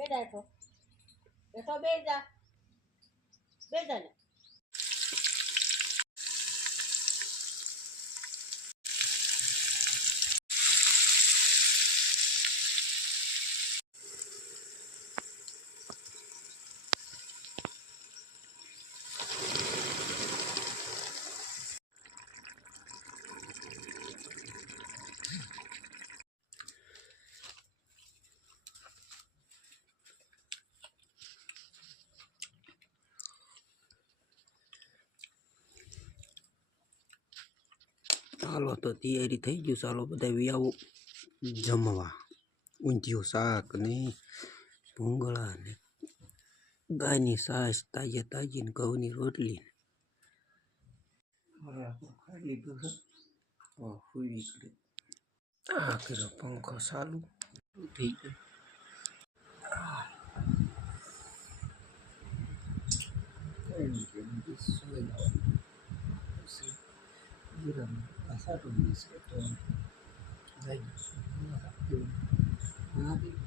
બેઠા છો બેઠો બેસા બેસા ને salo to ti eri tei ju salo bode wiau jama wa unji usak ni punggola ni gani sa sta ye ta jin kau ni rodli ni ma ya ku kai ah pasado, 18, 19, 20, 21, 22, 23,